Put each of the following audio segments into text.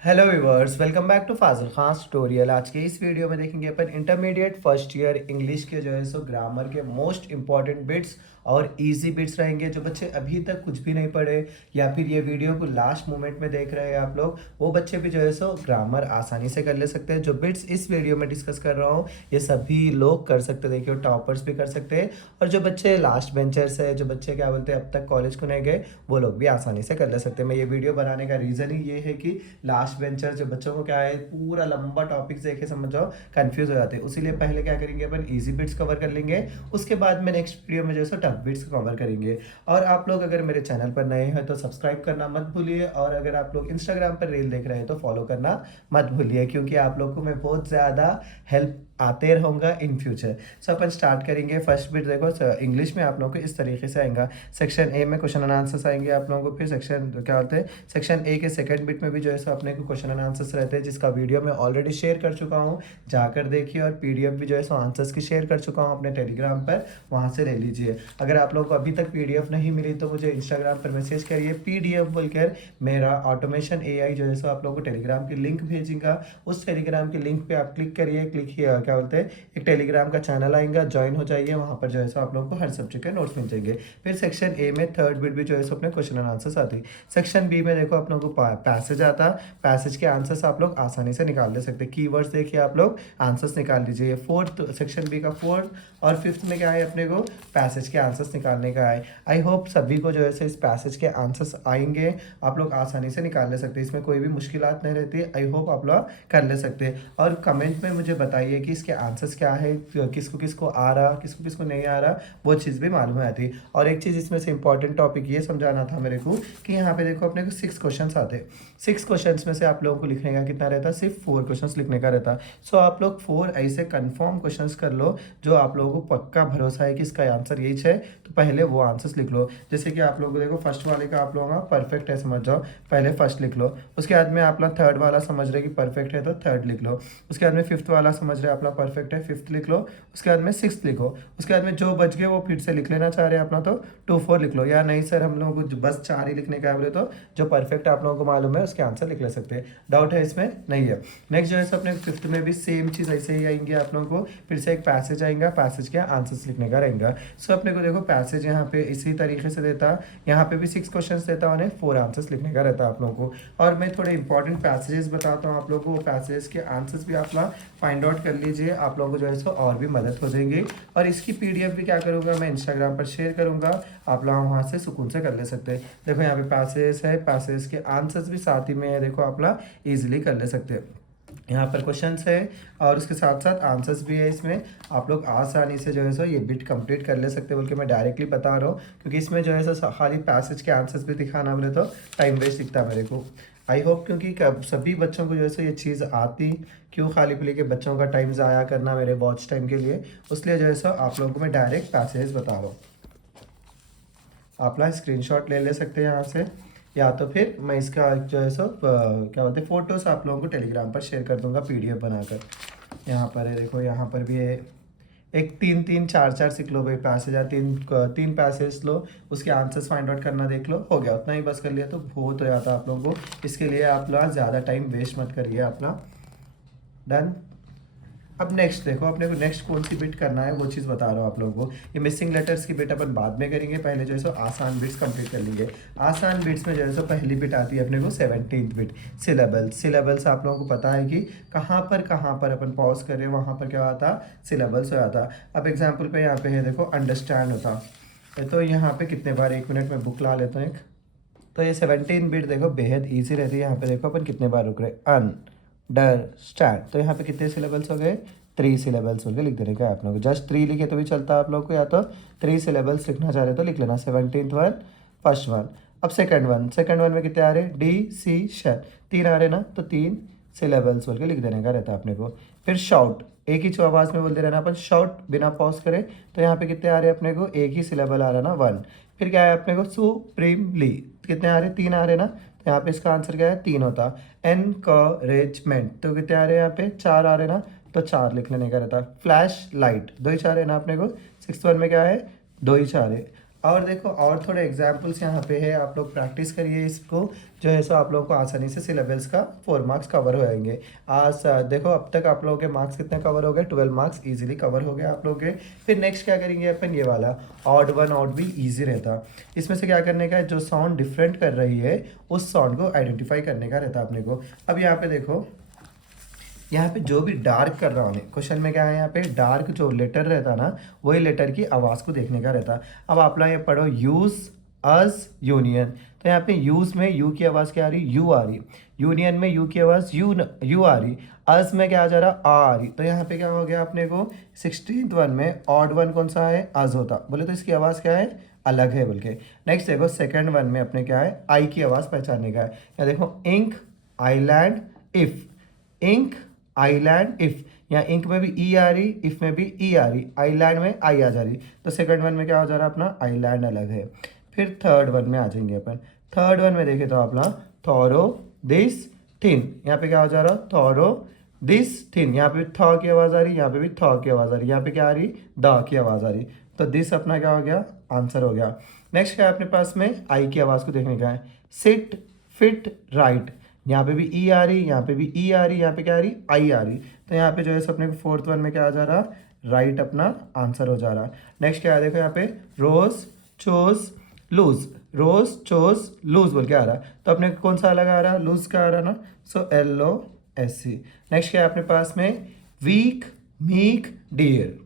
Hello viewers, welcome back to Fazil Khan tutorial. आज के इस वीडियो में देखेंगे अपन इंटरमीडिएट फर्स्ट ईयर इंग्लिश के जो है सो ग्रामर के मोस्ट इंपॉर्टेंट बिट्स और इजी बिट्स रहेंगे। जो बच्चे अभी तक कुछ भी नहीं पढ़े या फिर ये वीडियो को लास्ट मोमेंट में देख रहे हैं आप लोग, वो बच्चे भी जो है सो ग्रामर आसानी से कर ले सकते हैं। जो बिट्स इस वीडियो में डिस्कस कर रहा हूँ ये सभी लोग कर सकते हैं। देखिए, टॉपर्स भी कर सकते हैं और जो बच्चे लास्ट बेंचर्स है, जो बच्चे क्या बोलते हैं अब तक कॉलेज को नहीं गए, वो लोग भी आसानी से कर ले सकते हैं। मैं ये वीडियो बनाने का रीज़न ही ये है कि लास्ट बेंचर जो बच्चों को क्या है पूरा लंबा टॉपिक देखे समझ जाओ कंफ्यूज हो जाते हैं। उसीलिए पहले क्या करेंगे अपन इजी बिट्स कवर कर लेंगे, उसके बाद में नेक्स्ट वीडियो में जो है टफ बिट्स कवर करेंगे। और आप लोग अगर मेरे चैनल पर नए हैं तो सब्सक्राइब करना मत भूलिए, और अगर आप लोग इंस्टाग्राम पर रील देख रहे हैं तो फॉलो करना मत भूलिए, क्योंकि आप लोग को मैं बहुत ज़्यादा हेल्प आते रहूँगा in future. So upon start करेंगे। फर्स्ट बिट देखो, इंग्लिश में आप लोगों को इस तरीके से आएगा। सेक्शन ए में क्वेश्चन एंड आंसर्स आएंगे आप लोगों को। फिर सेक्शन क्या होते हैं, सेक्शन ए के सेकंड बिट में भी जो है सो अपने को क्वेश्चन एंड आंसर्स रहते हैं, जिसका वीडियो मैं ऑलरेडी शेयर कर चुका हूँ, जाकर देखिए। और पीडीएफ भी जो है सो आंसर्स की शेयर कर चुका हूँ अपने टेलीग्राम पर, वहाँ से ले लीजिए। अगर आप लोगों को अभी तक पीडीएफ नहीं मिली तो मुझे इंस्टाग्राम पर मैसेज करिए पीडीएफ बोलकर। मेरा ऑटोमेशन एआई जो है सो आप लोगों को टेलीग्राम की लिंक भेजेगा। उस टेलीग्राम की लिंक पे आप क्लिक करिए। क्या बोलते हैं, एक टेलीग्राम का चैनल आएगा, ज्वाइन हो जाइए। वहाँ पर जो है सो आप लोगों को हर सब्जेक्ट के नोट्स मिल जाएंगे। फिर सेक्शन ए में थर्ड बिट भी जो है सो अपने क्वेश्चन एंड आंसर्स आते हैं। सेक्शन बी में देखो आप लोगों को पैसेज आता। पैसेज के आंसर्स आप लोग आसानी से निकाल ले सकते हैं। कीवर्ड्स देखिए आप लोग आंसर्स निकाल लीजिए। फोर्थ सेक्शन बी का फोर्थ और फिफ्थ में क्या है अपने को पैसेज के आंसर्स निकालने का है। आई होप सभी को जो है इस पैसेज के आंसर्स आएंगे, आप लोग आसानी से निकाल ले सकते हैं। इसमें कोई भी मुश्किलात नहीं रहती। आई होप आप लोग कर ले सकते हैं। और कमेंट में मुझे बताइए कि इसके आंसर्स क्या है, किसको किसको आ रहा, किसको किसको नहीं आ रहा, वो चीज़ भी मालूम है आती। और एक चीज़ इसमें से इंपॉर्टेंट टॉपिक ये समझाना था मेरे को कि यहाँ पे देखो अपने को 6 क्वेश्चंस आते। 6 क्वेश्चंस में से आप लोगों को लिखने का कितना रहता है, सिर्फ 4 क्वेश्चंस लिखने का रहता। सो आप लोग 4 ऐसे कंफर्म क्वेश्चंस कर लो जो आप लोगों को पक्का भरोसा है कि इसका आंसर यही है, तो पहले वो आंसर्स लिख लो। जैसे कि आप लोग देखो फर्स्ट वाले का आप लोगों का परफेक्ट है समझ जाओ, पहले फर्स्ट लिख लो। उसके बाद में आप लोग थर्ड वाला समझ रहे कि परफेक्ट है तो थर्ड लिख लो। उसके बाद में फिफ्थ वाला समझ रहे अपना परफेक्ट है, फिफ्थ लिख लो। उसके बाद में सिक्स लिखो। उसके बाद में जो बच गए वो फिर से लिख लेना चाह रहे हैं अपना तो 2 4 लिख लो। या नहीं सर हम लोगों को बस 4 ही लिखने का बोले तो जो परफेक्ट आप लोगों को मालूम है उसके आंसर लिख ले सकते हैं। डाउट है इसमें? नहीं है। नेक्स्ट जो है अपने फिफ्थ में भी सेम चीज़ ऐसे ही आएंगे आप लोगों को। फिर से एक पैसेज आएगा, पैसेज के आंसर्स लिखने का रहेगा। सो अपने को देखो पैसेज यहाँ पे इसी तरीके से देता, यहाँ पे भी 6 क्वेश्चन देता, उन्हें 4 आंसर्स लिखने का रहता है आप लोगों को। और मैं थोड़े इंपॉर्टेंट पैसेजेस बताता हूँ आप लोगों को। पैसेज के आंसर्स भी आप लोग फाइंड आउट कर लीजिए, आप लोगों को जो है सो और भी मदद हो जाएगी। और इसकी पीडीएफ भी क्या करूँगा मैं इंस्टाग्राम पर शेयर करूँगा, आप लोग वहाँ से सुकून से कर ले सकते हैं। देखो यहाँ पे पैसेज है, पैसेज के आंसर्स भी साथ ही में है, देखो आप लोग ईजिली कर ले सकते हैं। यहाँ पर क्वेश्चंस है और उसके साथ साथ आंसर्स भी है। इसमें आप लोग आसानी से जो है सो ये बिट कंप्लीट कर ले सकते हैं, बल्कि मैं डायरेक्टली बता रहा हूँ, क्योंकि इसमें जो है सो खाली पैसेज के आंसर्स भी दिखाना बोले तो टाइम वेस्ट दिखता है मेरे को। आई होप क्योंकि सभी बच्चों को जो है सो ये चीज़ आती, क्यों खाली पीली के बच्चों का टाइम ज़ाया करना मेरे वॉच टाइम के लिए, उसलिए जो है सो आप लोगों को मैं डायरेक्ट पैसेज बता रहा हूँ। आप ना स्क्रीनशॉट ले ले सकते हैं यहाँ से, या तो फिर मैं इसका जो है सो क्या बोलते हैं फ़ोटोज़ आप लोगों को टेलीग्राम पर शेयर कर दूंगा पीडीएफ बनाकर। यहाँ पर है देखो, यहाँ पर भी है एक 3 3 4 4 सीख लो भाई पैसेज, या 3 पैसेज लो, उसके आंसर्स फाइंड आउट करना देख लो, हो गया। उतना ही बस कर लिया तो बहुत हो जाता है आप लोगों को। इसके लिए आप लोग ज़्यादा टाइम वेस्ट मत करिए अपना। डन। अब नेक्स्ट देखो अपने को नेक्स्ट कौन सी बिट करना है वो चीज़ बता रहा हूँ आप लोगों को। ये मिसिंग लेटर्स की बिट अपन बाद में करेंगे, पहले जो है सो आसान बिट्स कंप्लीट कर लेंगे। आसान बिट्स में जो है सो पहली बिट आती है अपने को 17th बिट, सिलेबल्स। सिलेबल्स आप लोगों को पता है कि कहाँ पर अपन पॉज करें वहाँ पर क्या आता, सिलेबल्स हो जाता। अब एग्जाम्पल पे यहाँ पे है देखो अंडरस्टैंड होता, तो यहाँ पे कितने बार, 1 मिनट में बुक ला लेता हूँ एक। तो ये 17 बिट देखो बेहद ईजी रहती है। यहाँ पे देखो अपन कितने बार रुक रहे, अंडरस्टैंड, तो यहाँ पे कितने सिलेबल्स हो गए, 3 सिलेबल्स हो गए। लिख देने का है आप लोगों को, जस्ट 3 लिखे तो भी चलता है आप लोग को, या तो 3 सिलेबल्स लिखना चाह रहे तो लिख लेना। 17th one, first one. अब सेकंड वन में कितने आ रहे, डिसीशन, 3 आ रहे ना, तो 3 सिलेबल्स बोल के लिख देने का रहता है अपने को। फिर शाउट, एक ही आवाज़ में बोलते रहना अपन, शाउट बिना पॉज करे, तो यहाँ पे कितने आ रहे हैं अपने को, एक ही सिलेबल आ रहा ना, 1। फिर क्या है अपने को, सुप्रीमली, कितने आ रहे, 3 आ रहे ना, तो यहाँ पे इसका आंसर क्या है, 3 होता। एनकरेजमेंट, तो कितने आ रहे हैं यहाँ पे, 4 आ रहे ना, तो 4 लिख लेने का रहता है। फ्लैश लाइट, 2 ही 4 है ना अपने को, 6th वन में क्या है, 2 ही 4 है। और देखो और थोड़े एग्जाम्पल्स यहाँ पे है, आप लोग प्रैक्टिस करिए इसको, जो है सो आप लोगों को आसानी से सिलेबस का 4 मार्क्स कवर हो जाएंगे। आज देखो अब तक आप लोगों के मार्क्स कितने कवर हो गए, 12 मार्क्स इजीली कवर हो गए आप लोगों के। फिर नेक्स्ट क्या करेंगे अपन, ये वाला ऑड वन ऑड भी ईजी रहता। इसमें से क्या करने का है, जो साउंड डिफरेंट कर रही है उस साउंड को आइडेंटिफाई करने का रहता है अपने को। अब यहाँ पे देखो, यहाँ पे जो भी डार्क कर रहा हूँ मैं, क्वेश्चन में क्या है, यहाँ पे डार्क जो लेटर रहता ना, वही लेटर की आवाज़ को देखने का रहता। अब आप लोग ये पढ़ो, यूज अस यूनियन, तो यहाँ पे यूज में यू की आवाज़ क्या आ रही, यू आ रही। यूनियन में यू की आवाज़ यू आ रही। अस में क्या आ जा रहा, आ रही। तो यहाँ पे क्या हो गया अपने को, 16th वन में ऑड वन कौन सा है, अज होता, बोले तो इसकी आवाज़ क्या है, अलग है बोल के। नेक्स्ट देखो सेकंड वन में अपने क्या है, आई की आवाज़ पहचानने का है। या देखो ink island if, ink island if, या इंक में भी ई आ रही, इफ में भी ई आ रही, आईलैंड में आई आ जा रही। तो सेकंड वन में क्या हो जा रहा है अपना, आईलैंड अलग है। फिर थर्ड वन में आ जाएंगे अपन। थर्ड वन में देखे तो अपना थॉरो दिस थिन, यहाँ पे क्या हो जा रहा, थॉरो दिस थिन, यहाँ पे थ की आवाज़ आ रही, यहाँ पे भी थ की आवाज़ आ रही, यहाँ पे क्या आ रही, द की आवाज़ आ रही। तो दिस अपना क्या हो गया, आंसर हो गया। नेक्स्ट क्या है अपने पास में, आई की आवाज़ को देखने का है। सिट फिट राइट, यहाँ पे भी ई आ रही, यहाँ पे भी ई आ रही, यहाँ पे क्या आ रही, आई आ रही। तो यहाँ पे जो है अपने को फोर्थ वन में क्या आ जा रहा, राइट अपना आंसर हो जा रहा। नेक्स्ट क्या है देखो, यहाँ पे रोज चोज लूज, रोज चोज लूज बोल के आ रहा। तो अपने को कौन सा अलग आ रहा, लूज का आ रहा ना, सो LOSC। नेक्स्ट क्या है अपने पास में, वीक मीक डियर,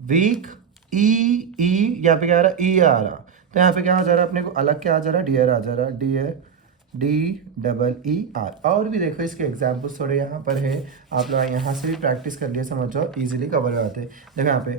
वीक ई यहाँ पे क्या आ रहा, ई आ रहा। तो यहाँ पे क्या हो जा रहा अपने को, अलग क्या आ जा रहा, डियर आ जा रहा, डियर DEER। और भी देखो इसके एग्जाम्पल्स थोड़े यहाँ पर है, आप लोग यहाँ से भी प्रैक्टिस कर लिए, समझ जाओ इजीली कवर हो जाते हैं। देखो यहाँ पे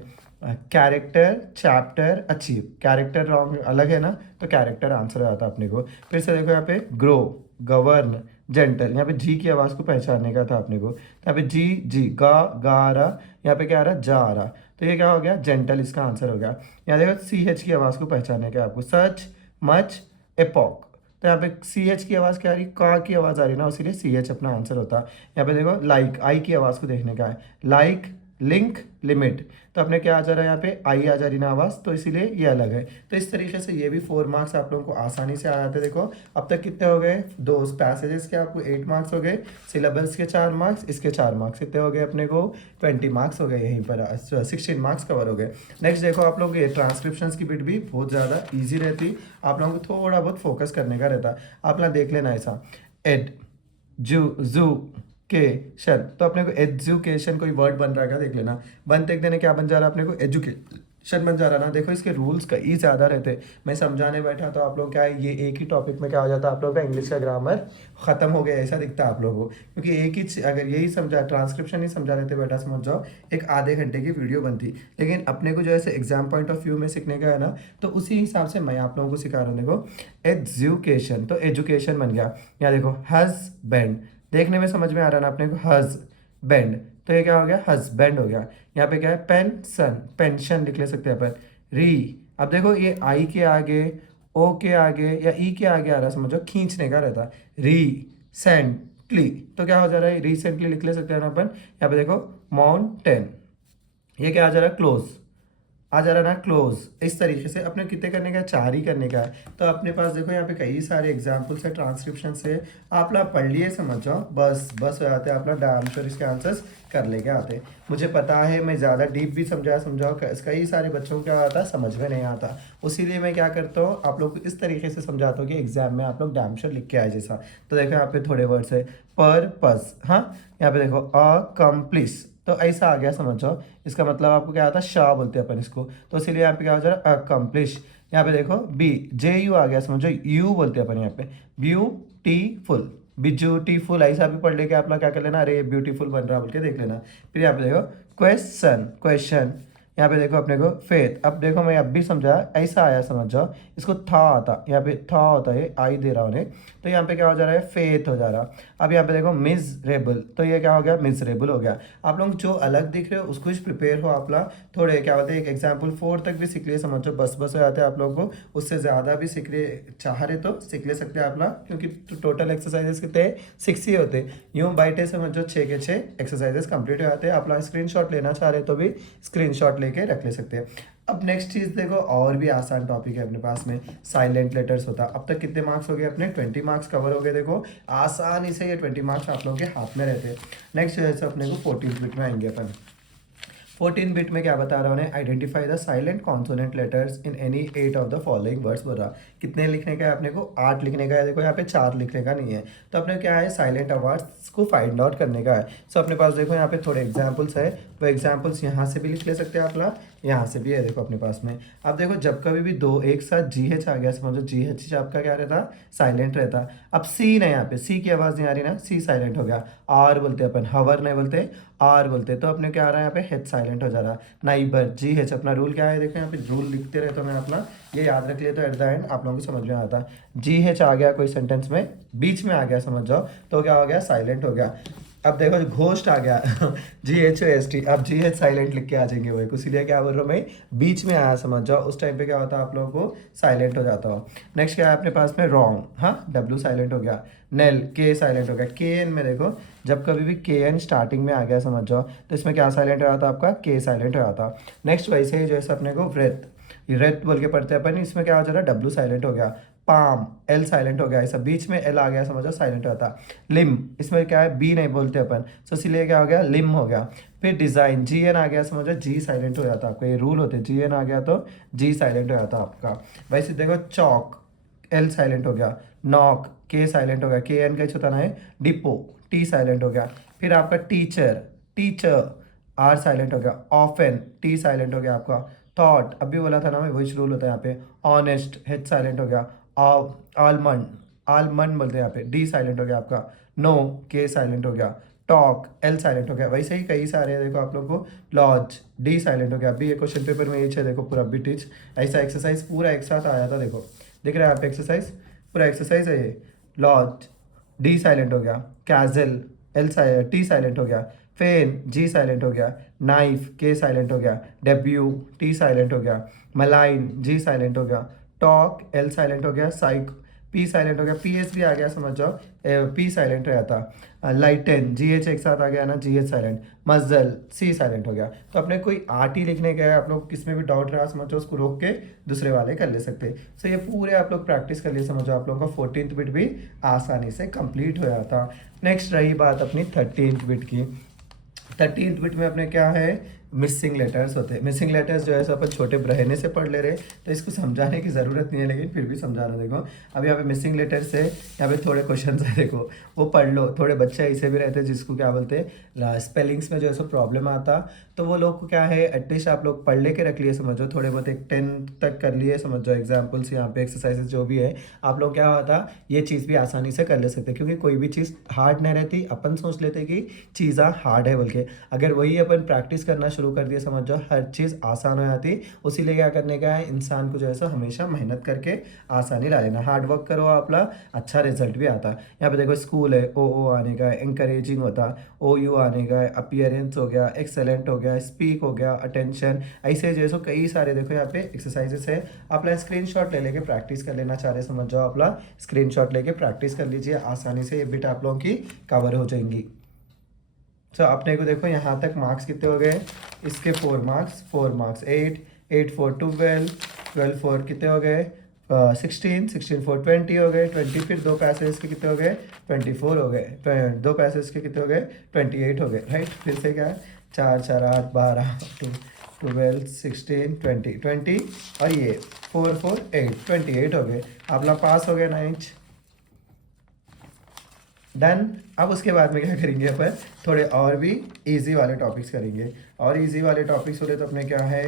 character chapter achieve, character wrong अलग है ना, तो कैरेक्टर आंसर आता अपने को। फिर से देखो यहाँ पे ग्रो गवर्न जेंटल, यहाँ पे जी की आवाज़ को पहचानने का था अपने को। यहाँ पे जी जी गा रहा, यहाँ पे क्या आ रहा, जा आ रहा। तो ये क्या हो गया, जेंटल इसका आंसर हो गया। यहाँ देखो CH की आवाज़ को पहचानने का आपको, सच मच एपॉक। तो यहाँ पे CH की आवाज़ क्या आ रही, का की आवाज़ आ रही ना, इसीलिए CH अपना आंसर होता। यहाँ पे देखो लाइक, आई की आवाज़ को देखने का है, लाइक लिंक लिमिट। तो अपने क्या आ जा रहा है, यहाँ पे आई आ जा रही ना आवाज़, तो इसीलिए ये अलग है। तो इस तरीके से ये भी 4 मार्क्स आप लोगों को आसानी से आ जाते हैं। देखो अब तक कितने हो गए, 2 पैसेजेस के आपको 8 मार्क्स हो गए, सिलेबस के 4 मार्क्स, इसके 4 मार्क्स, कितने हो गए अपने को, 20 मार्क्स हो गए, यहीं पर 16 मार्क्स कवर हो गए। नेक्स्ट देखो आप लोग, ये ट्रांसक्रिप्शंस की बिट भी बहुत ज़्यादा ईजी रहती, आप लोगों को थोड़ा बहुत फोकस करने का रहता। आप ना देख लेना ऐसा, एड जू के शन, तो अपने को एजुकेशन कोई वर्ड बन रहा है क्या, देख लेना। बन देख देने क्या बन जा रहा है अपने को, एजुकेशन बन जा रहा है ना। देखो इसके रूल्स कई ज़्यादा रहते, मैं समझाने बैठा तो आप लोग क्या है, ये एक ही टॉपिक में क्या हो जाता है, आप लोगों का इंग्लिश का ग्रामर खत्म हो गया ऐसा दिखता है आप लोगों को। क्योंकि एक ही अगर यही समझा, ट्रांसक्रिप्शन ही समझा लेते बेटा, समझ जाओ एक आधे घंटे की वीडियो बनती। लेकिन अपने को जो ऐसे एग्जाम पॉइंट ऑफ व्यू में सीखने का है ना, तो उसी हिसाब से मैं आप लोगों को सिखा रहा हूँ। देखो एजुकेशन, तो एजुकेशन बन गया। यहाँ देखो हस्बैंड, देखने में समझ में आ रहा है ना अपने को, हस्बैंड, तो ये क्या हो गया, हस्बैंड हो गया। यहाँ पे क्या है, पेंशन, पेंशन लिख ले सकते हैं अपन। री, अब देखो ये आई के आगे, ओ के आगे या ई के आगे आ रहा है, समझो खींचने का रहता है, रिसेंटली, तो क्या हो जा रहा है, रिसेंटली लिख ले सकते हैं ना अपन। यहाँ पे देखो माउंटेन, ये क्या आ जा रहा है, क्लोज आ जा रहा है ना, क्लोज। इस तरीके से अपने कितने करने का है, 4 ही करने का है। तो अपने पास देखो यहाँ पे कई सारे एग्जाम्पल्स है, ट्रांसक्रिप्शन से, आप लोग पढ़ लिए, समझ जाओ, बस बस हो जाते हैं आप लोग, डायम श्योर इसके आंसर्स कर लेके आते हैं। मुझे पता है मैं ज़्यादा डीप भी समझाओ, कई सारे बच्चों को क्या आता समझ में नहीं आता, उसीलिए मैं क्या करता हूँ, आप लोग को इस तरीके से समझाता हूँ कि एग्जाम में आप लोग डैम श्योर लिख के आए जैसा। तो देखो यहाँ पे थोड़े वर्ड्स है, पर्पस, हाँ, यहाँ पे देखो अकम्प्लिश, तो ऐसा आ गया, समझ जाओ इसका मतलब आपको क्या आता है, शाह बोलते हैं अपन इसको, तो इसीलिए यहाँ पे क्या हो जा रहा है, अकम्प्लिश। यहाँ पे देखो BJU आ गया, समझो यू बोलते हैं अपन यहाँ पे, ब्यूटीफुल, ब्यूटीफुल, ऐसा भी पढ़ लेके आप लोग क्या कर लेना, अरे ब्यूटीफुल बन रहा बोल के देख लेना। फिर यहाँ पे देखो क्वेश्चन, क्वेश्चन, यहाँ पे देखो अपने को फेथ, अब देखो मैं अब भी समझा, ऐसा आया, समझ जाओ इसको था आता, यहाँ पे था होता है, आई दे रहा उन्हें, तो यहाँ पे क्या हो जा रहा है, फेथ हो जा रहा। अब यहाँ पे देखो मिजरेबल, तो ये क्या हो गया, मिजरेबल हो गया। आप लोग जो अलग दिख रहे हो उसको ही प्रिपेयर हो आप लोग, थोड़े क्या होते हैं, एक एग्जाम्पल 4 तक भी सीख लिए, समझो बस बस हो जाते हैं आप लोगों को, उससे ज़्यादा भी सीख ले चाह रहे तो सीख ले सकते हैं आप लोग, क्योंकि टोटल एक्सरसाइजेस कितने 6 ही होते, यूँ बाइटे समझो 6 के 6 एक्सरसाइजेस कंप्लीट हो जाते हैं। आप लोग स्क्रीनशॉट लेना चाह रहे तो भी स्क्रीनशॉट लेके रख ले सकते हैं। अब नेक्स्ट चीज़ देखो, और भी आसान टॉपिक है अपने पास में, साइलेंट लेटर्स होता है। अब तक कितने मार्क्स हो गए अपने? 20 मार्क्स कवर हो गए। देखो आसानी से ये 20 मार्क्स आप लोगों के हाथ में रहते हैं। नेक्स्ट जो है सो अपने को 14 बिट में आएंगे अपन। 14 बिट में क्या बता रहा हूँ, identify the silent consonant letters in any 8 of the following words बोल रहा। कितने लिखने का है अपने को? 8 लिखने का है। देखो यहाँ पे 4 लिखने का नहीं है, तो अपने क्या है, साइलेंट वर्ड्स को फाइंड आउट करने का है। सो अपने पास देखो यहाँ पे थोड़े एग्जाम्पल्स है, वो एग्जाम्पल्स यहाँ से भी लिख ले सकते हैं आप लोग, यहाँ से भी है देखो अपने पास में। अब देखो जब कभी भी दो एक साथ जी एच आ गया, समझो जी एच आपका क्या रहता, साइलेंट रहता। अब सी ना, यहाँ पे सी की आवाज़ नहीं आ रही ना, सी साइलेंट हो गया। आर बोलते अपन, हवर नहीं बोलते, आर बोलते, तो अपने क्या आ रहा है यहाँ पे, हेच साइलेंट हो जा रहा। नाइबर जी एच, अपना रूल क्या है देखो यहाँ पे, रूल लिखते रहता हूँ मैं अपना, ये याद रख लिए तो एट द एंड आप लोगों को समझ में आता। जी एच आ गया कोई सेंटेंस में, बीच में आ गया समझ जाओ, तो क्या हो गया, साइलेंट हो गया। अब देखो घोस्ट आ गया G H O S T, अब जी एच साइलेंट लिख के आ जाएंगे वो, इसीलिए क्या बोल रहा हूँ मैं, बीच में आया समझ जाओ, उस टाइम पे क्या होता है आप लोगों को, साइलेंट हो जाता हो। नेक्स्ट क्या है अपने पास में, रॉन्ग, हाँ डब्ल्यू साइलेंट हो गया। नेल, के साइलेंट हो गया। के एन में देखो, जब कभी भी के एन स्टार्टिंग में आ गया समझ जाओ, तो इसमें क्या साइलेंट हो जाता आपका, के साइलेंट हो जाता। नेक्स्ट वैसे ही जैसे अपने को व्रेथ, रेत बोल के पढ़ते हैं अपन, इसमें क्या हो जा रहा है, डब्ल्यू साइलेंट हो गया। पाम, एल साइलेंट हो गया, ऐसा बीच में एल आ गया समझो, साइलेंट होता। लिम, इसमें क्या है, बी नहीं बोलते अपन, तो इसलिए क्या हो गया, लिम हो गया। फिर डिज़ाइन, जी एन आ गया समझो, जी साइलेंट हो जाता आपका, ये रूल होते हैं, जी एन आ गया तो जी साइलेंट हो जाता आपका। वैसे देखो चौक, एल साइलेंट हो गया। नॉक, के साइलेंट हो गया, के एन का होता ना है। डिपो, टी साइलेंट हो गया। फिर आपका टीचर, टीचर, आर साइलेंट हो गया। ऑफन, टी साइलेंट हो गया आपका। थॉट, अभी बोला था ना मैं, वही रूल होता है यहाँ पे। ऑनेस्ट, हेच साइलेंट हो गया। आलमंड, आलमंड बोलते हैं यहाँ पे, डी साइलेंट हो गया आपका। नो, के साइलेंट हो गया। टॉक, एल साइलेंट हो गया। वैसे ही कई सारे हैं देखो आप लोग को। लॉज, डी साइलेंट हो गया। अभी ये क्वेश्चन पेपर में ये है देखो, पूरा ब्रिटिश ऐसा एक्सरसाइज पूरा एक साथ आया था देखो, दिख रहा है आप एक्सरसाइज, पूरा एक्सरसाइज है ये। लॉज, डी साइलेंट हो गया। कैजल, एल टी साइलेंट हो गया। फेन, जी साइलेंट हो गया। नाइफ, के साइलेंट हो गया। डब्ल्यू, टी साइलेंट हो गया। मलाइन, जी साइलेंट हो गया। टॉक, एल साइलेंट हो गया। साइक, पी साइलेंट हो गया। पी एच भी आ गया समझ जाओ, पी साइलेंट रहता। लाइटन, जी एच एक साथ आ गया ना, जी एच साइलेंट। मजल, सी साइलेंट हो गया। तो अपने कोई आर्ट ही लिखने का है, आप लोग किसमें भी डाउट रहा समझो, उसको रोक के दूसरे वाले कर ले सकते हैं। सो ये पूरे आप लोग प्रैक्टिस कर लिए समझो, आप लोगों का 14th बिट भी आसानी से कंप्लीट हो जाता। नेक्स्ट रही बात अपनी 13th बिट की। 13th बिट में अपने क्या है, मिसिंग लेटर्स होते हैं। मिसिंग लेटर्स जो है सो अपन छोटे बहने से पढ़ ले रहे, तो इसको समझाने की ज़रूरत नहीं है, लेकिन फिर भी समझा रहा देखो। अब यहाँ पे मिसिंग लेटर्स है, यहाँ पे थोड़े क्वेश्चन है देखो, वो पढ़ लो। थोड़े बच्चे ऐसे भी रहते हैं जिसको क्या बोलते हैं, स्पेलिंग्स में जो है सो प्रॉब्लम आता, तो वो लोग को क्या है, एटलीस्ट आप लोग पढ़ लेके रख लिए समझो, थोड़े बहुत एक 10 तक कर लिए समझ जाओ। एग्जाम्पल्स यहाँ पे एक्सरसाइजेस जो भी है, आप लोग क्या होता, ये चीज़ भी आसानी से कर ले सकते, क्योंकि कोई भी चीज़ हार्ड नहीं रहती। अपन सोच लेते कि चीज़ें हार्ड है बोल के, अगर वही अपन प्रैक्टिस करना शुरू कर दिया समझ जाओ, हर चीज़ आसान हो जाती। उसीलिए क्या करने का है, इंसान को जो है सो हमेशा मेहनत करके आसानी ला लेना, हार्ड वर्क करो आप ला, अच्छा रिजल्ट भी आता है। यहाँ पे देखो स्कूल है, ओ आने का है। इंकरेजिंग होता, ओ यू आने का है। अपीयरेंस हो गया, एक्सेलेंट हो गया, स्पीक हो गया, अटेंशन, ऐसे जो है सो कई सारे देखो यहाँ पे एक्सरसाइजेस है। आप ला स्क्रीनशॉट ले लेके प्रैक्टिस कर लेना चाह रहे समझ जाओ, आप ला स्क्रीनशॉट लेके प्रैक्टिस कर लीजिए, आसानी से ये बिट आप लोगों की कवर हो जाएंगी। सो अपने को देखो यहाँ तक मार्क्स कितने हो गए, इसके 4 मार्क्स 8, 8 4 12, 12 4 कितने हो गए, 16, 16 4 20 हो गए, 20 फिर दो पैसेज के कितने हो गए, 24 हो गए, दो पैसेज के कितने हो गए, 28 हो गए, राइट। फिर से क्या है, 4 4 8 12 12 16 20 20 और ये 4 4 8 28 हो गए, आप लोग पास हो गए 9th। डन। अब उसके बाद में क्या करेंगे अपन, थोड़े और भी इजी वाले टॉपिक्स करेंगे। और इजी वाले टॉपिक्स बोले तो अपने क्या है,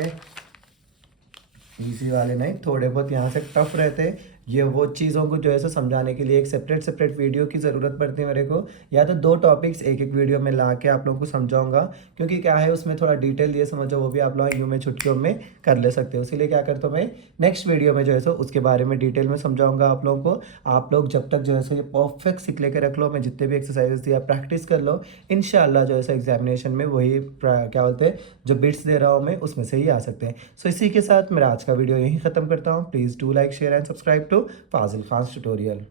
इजी वाले नहीं, थोड़े बहुत यहाँ से टफ रहते। ये वो चीज़ों को जो है सो समझाने के लिए एक सेपरेट वीडियो की ज़रूरत पड़ती है मेरे को, या तो 2 टॉपिक्स एक वीडियो में ला के आप लोगों को समझाऊंगा, क्योंकि क्या है उसमें थोड़ा डिटेल ये समझो, वो भी आप लोग यूँ में छुट्टियों में कर ले सकते हो। इसीलिए क्या करता हूँ मैं, नेक्स्ट वीडियो में जो है सो उसके बारे में डिटेल में समझाऊंगा आप लोगों को। आप लोग जब तक जो है सो ये परफेक्ट सीख लेके रख लो, मैं जितने भी एक्सरसाइजेस दिया प्रैक्टिस कर लो, इंशाल्लाह जो है सो एग्जामिनेशन में वही क्या बोलते हैं, जो बिट्स दे रहा हूँ मैं उसमें से ही आ सकते हैं। सो इसी के साथ मेरा आज का वीडियो यहीं ख़त्म करता हूँ। Please do like share and subscribe to Fazil Khan tutorial.